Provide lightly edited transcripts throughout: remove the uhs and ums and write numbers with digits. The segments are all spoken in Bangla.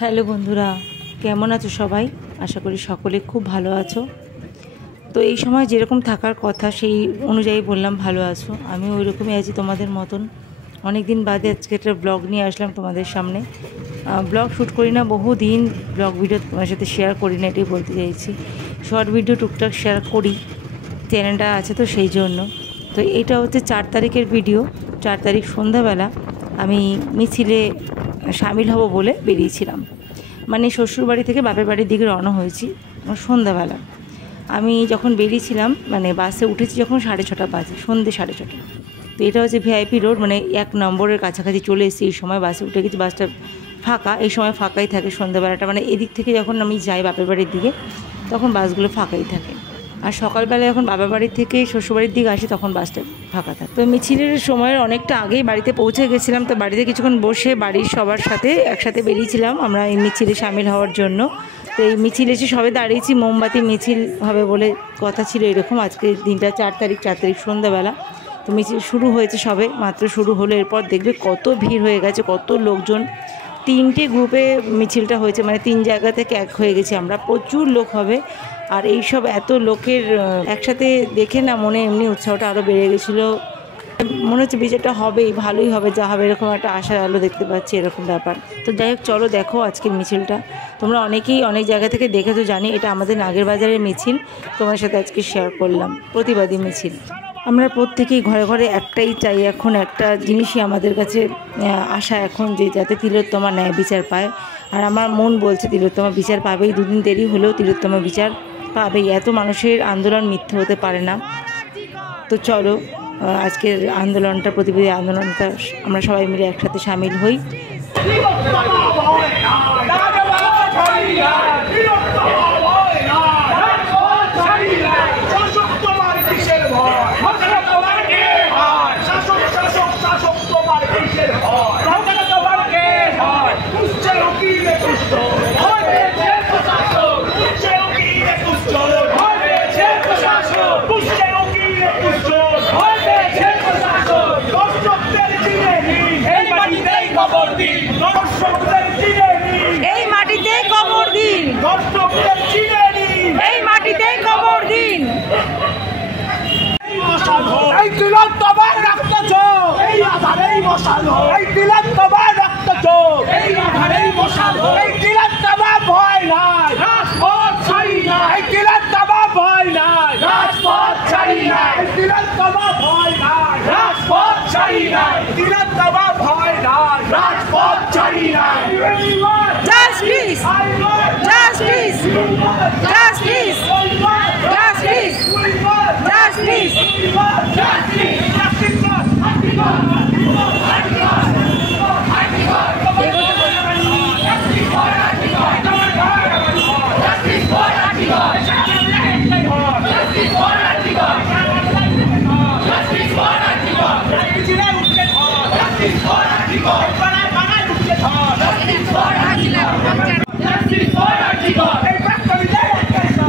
হ্যালো বন্ধুরা, কেমন আছো সবাই? আশা করি সকলে খুব ভালো আছো। তো এই সময় যেরকম থাকার কথা সেই অনুযায়ী বললাম ভালো আছো। আমি ওই রকমই আছি তোমাদের মতন। অনেক দিন বাদে আজকে একটা ব্লগ নিয়ে আসলাম তোমাদের সামনে। ব্লগ শ্যুট করি না, বহুদিন ব্লগ ভিডিও তোমার সাথে শেয়ার করি না, এটাই বলতে চাইছি। শর্ট ভিডিও টুকটাক শেয়ার করি, চ্যানেলটা আছে তো সেই জন্য। তো এটা হচ্ছে 4 তারিখের ভিডিও। 4 তারিখ সন্ধ্যাবেলা আমি মিছিলে সামিল হব বলে বেরিয়েছিলাম। মানে শ্বশুরবাড়ি থেকে বাপের বাড়ির দিকে রওনা হয়েছি সন্ধ্যাবেলা। আমি যখন বেরিয়েছিলাম মানে বাসে উঠেছি যখন 6:30 বাজে, সন্ধ্যে 6:30। তো এটা হচ্ছে ভিআইপি রোড, মানে 1 নম্বরের কাছাকাছি চলে এসেছি। এই সময় বাসে উঠে গেছি, বাসটা ফাঁকা। এই সময় ফাঁকাই থাকে সন্ধ্যাবেলাটা, মানে এদিক থেকে যখন আমি যাই বাপের বাড়ির দিকে তখন বাসগুলো ফাঁকাই থাকে। আর সকালবেলা যখন বাবার বাড়ি থেকে শ্বশুরবাড়ির দিকে আসি তখন বাসটা ফাঁকা থাকে। তো মিছিলের সময়ের অনেকটা আগেই বাড়িতে পৌঁছে গেছিলাম। তো বাড়িতে কিছুক্ষণ বসে বাড়ির সবার সাথে একসাথে বেরিয়েছিলাম আমরা এই মিছিলে সামিল হওয়ার জন্য। তো এই মিছিল এসে সবে দাঁড়িয়েছি, মোমবাতি মিছিল হবে বলে কথা ছিল এরকম। আজকে দিনটা 4 তারিখ সন্ধ্যাবেলা। তো মিছিল শুরু হয়েছে, সবে মাত্র শুরু হলো। এরপর দেখবে কত ভিড় হয়ে গেছে, কত লোকজন। 3টে গ্রুপে মিছিলটা হয়েছে, মানে 3 জায়গা থেকে এক হয়ে গেছি আমরা। প্রচুর লোক হবে। আর এইসব এত লোকের একসাথে দেখে না মনে এমনি উৎসাহটা আরও বেড়ে গেছিলো। মনে হচ্ছে বিজয়টা হবেই, ভালোই হবে, যা হবে এরকম একটা আশার আলো দেখতে পাচ্ছি, এরকম ব্যাপার। তো যাই হোক, চলো দেখো আজকের মিছিলটা। তোমরা অনেকেই অনেক জায়গা থেকে দেখেছো জানি, এটা আমাদের নাগেরবাজারের মিছিল। তোমার সাথে আজকে শেয়ার করলাম, প্রতিবাদী মিছিল। আমরা প্রত্যেকেই ঘরে ঘরে একটাই চাই, এখন একটা জিনিসই আমাদের কাছে আশা এখন, যে যাতে তিলোত্তমা ন্যায় বিচার পায়। আর আমার মন বলছে তিলোত্তমা বিচার পাবেই, 2 দিন দেরি হলেও তিলোত্তমা বিচার পাবেই। এত মানুষের আন্দোলন মিথ্যে হতে পারে না। তো চলো আজকের আন্দোলনটা, প্রতিবাদী আন্দোলনটা আমরা সবাই মিলে একসাথে সামিল হই। এই মাটিতেই কবর দিন, এই মাটিতেই কবর দিন। এই তিলোত্তমার রক্ত চোখ, এই আধারেই মশাল হোক। এই তিলোত্তমার রক্ত চোখ, এই আধারেই মশাল হোক। এই তিলোত্তমা ভয় নাই, রাজপথ ছাড়ি না। এই তিলোত্তমা ভয় নাই, রাজপথ ছাড়ি না। এই তিলোত্তমা ভয় নাই, রাজপথ ছাড়ি না। তিলোত্তমা ভয় নাই, রাজপথ ছাড়ি না। Justice, justice, justice, justice, justice.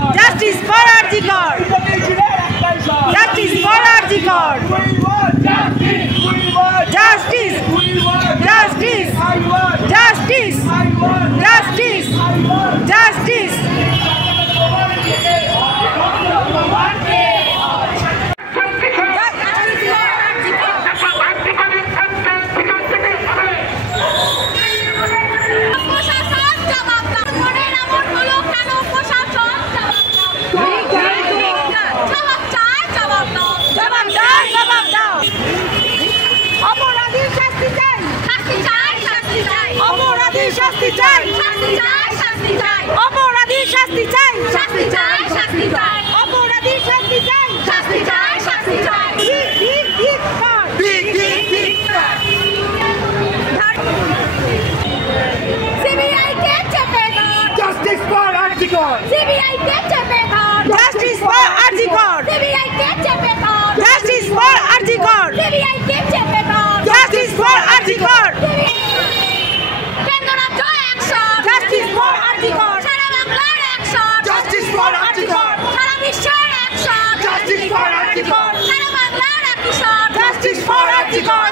Justice for Arjikar! Justice for Arjikar! Justice! Justice! Justice! Justice! Justice! শাস্তি চাই, শাস্তি চাই, শাস্তি চাই। অপরাধী শাস্তি চাই, শাস্তি চাই, শাস্তি চাই। অপরাধী শাস্তি চাই, শাস্তি চাই, শাস্তি চাই। ঠিক ঠিক কর, ঠিক ঠিক ঠিক কর। সিবিআই কে চেপে ধর, জাস্টিস ফর আরজিকর। সিবিআই কে চেপে ধর, জাস্টিস ফর আরজিকর। সিবিআই কে চেপে ধর, জাস্টিস ফর আরজিকর। সিবিআই কে চেপে ধর, justice for RG Kar. Justice for Arjikar! সারা বাংলার অ্যাকশন! Justice for Arjikar! সারা বিশ্বের অ্যাকশন! Justice for Arjikar! সারা বাংলার অ্যাকশন! Justice for Arjikar!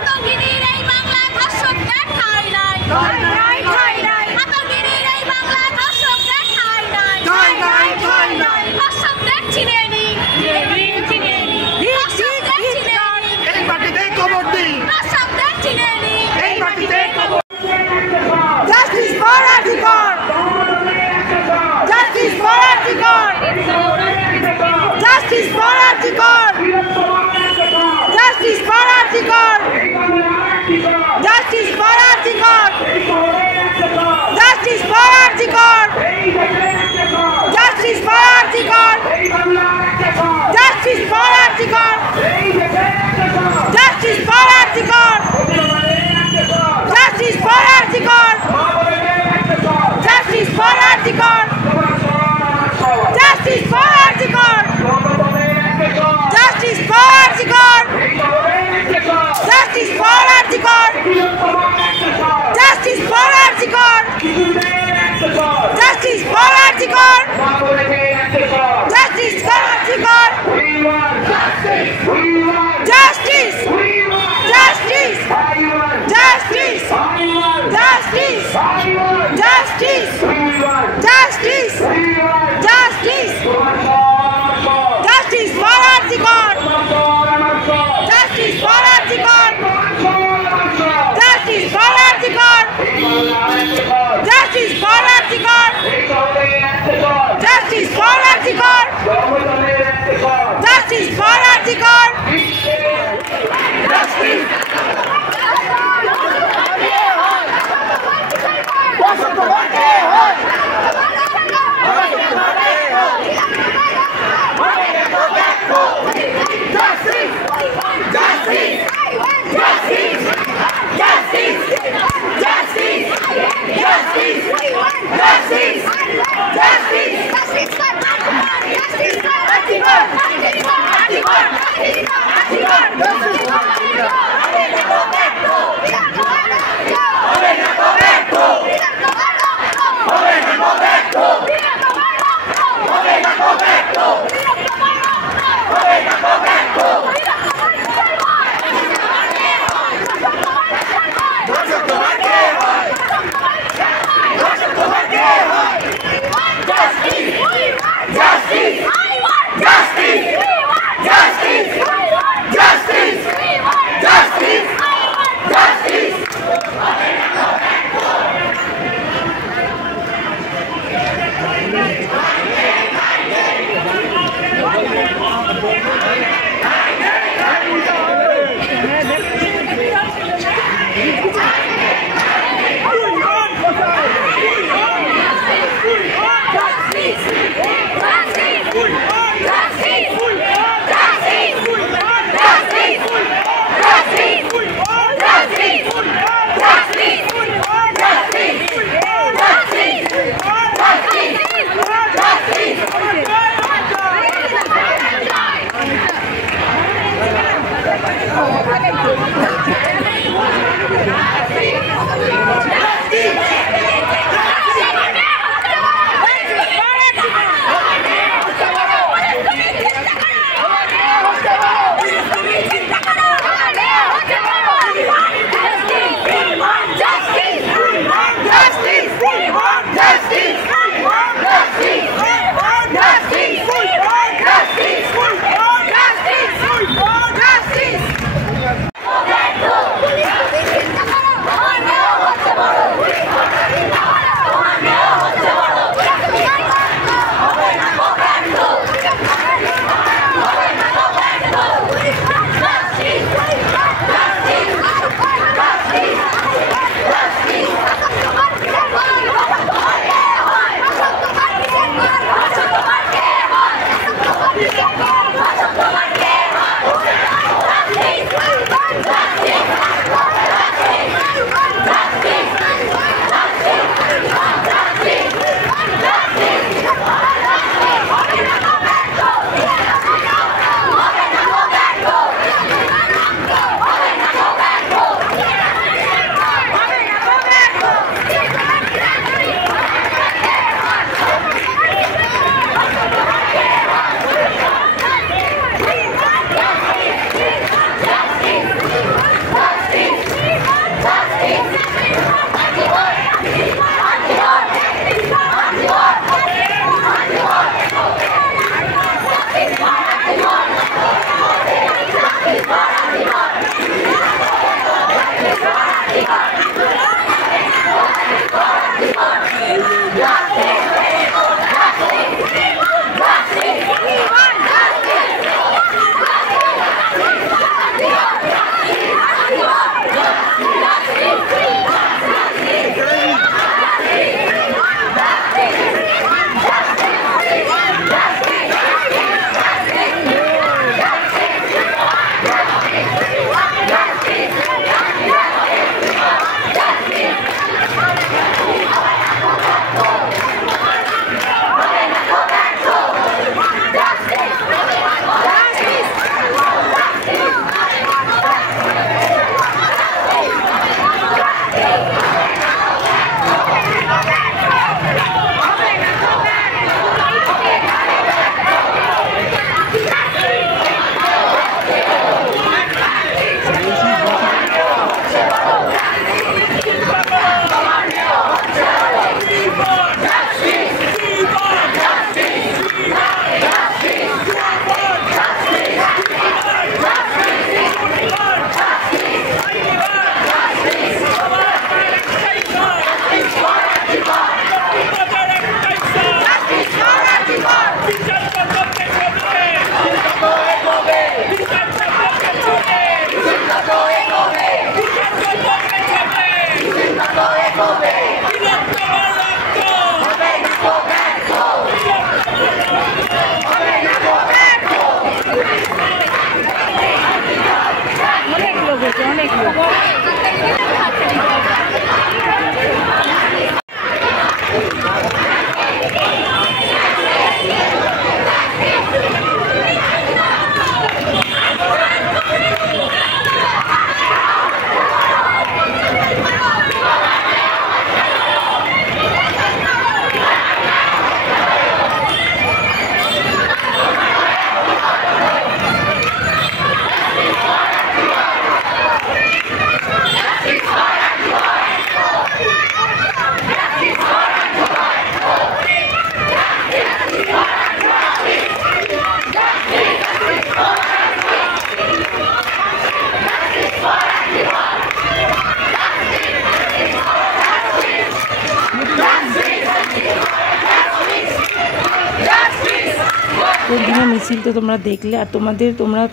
ওইদিনের মিছিল তো তোমরা দেখলে, আর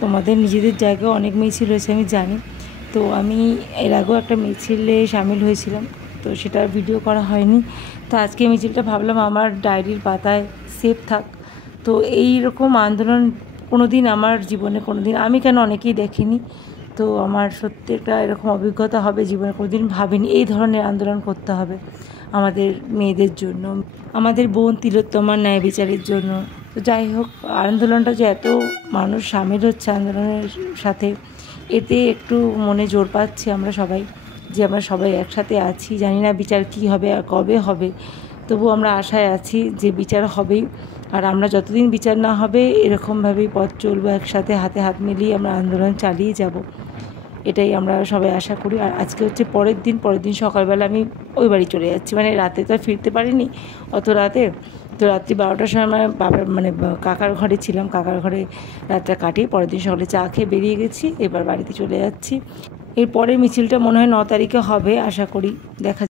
তোমাদের নিজেদের জায়গায় অনেক মিছিল হয়েছে আমি জানি। তো আমি এর আগেও একটা মিছিলে সামিল হয়েছিলাম, তো সেটা ভিডিও করা হয়নি। তো আজকে মিছিলটা ভাবলাম আমার ডায়েরির পাতায় সেভ থাক। তো এই রকম আন্দোলন কোনোদিন আমার জীবনে আমি কেন অনেকেই দেখিনি। তো আমার সত্যি একটা এরকম অভিজ্ঞতা হবে জীবনে, কোনোদিন ভাবিনি এই ধরনের আন্দোলন করতে হবে আমাদের মেয়েদের জন্য, আমাদের বোন তিলোত্তমার ন্যায় বিচারের জন্য। তো যাই হোক, আন্দোলনটা যে এত মানুষ সামিল হচ্ছে আন্দোলনের সাথে, এতে একটু মনে জোর পাচ্ছি আমরা সবাই, যে আমরা সবাই একসাথে আছি। জানি না বিচার কী হবে আর কবে হবে, তবু আমরা আশায় আছি যে বিচার হবেই। আর আমরা যতদিন বিচার না হবে এরকমভাবেই পথ চলবো, একসাথে হাতে হাত মিলিয়ে আমরা আন্দোলন চালিয়ে যাব, এটাই আমরা সবাই আশা করি। আর আজকে হচ্ছে পরের দিন সকালবেলা আমি ওই বাড়ি চলে যাচ্ছি, মানে রাতে তো আর ফিরতে পারিনি অত রাতে। তো রাত্রি 12টার সময় আমার বাবার কাকার ঘরে ছিলাম, কাকার ঘরে রাতটা কাটিয়ে পরের দিন সকালে চা খেয়ে বেরিয়ে গেছি, এবার বাড়িতে চলে যাচ্ছি। এর পরের মিছিলটা মনে হয় 9 তারিখে হবে আশা করি, দেখা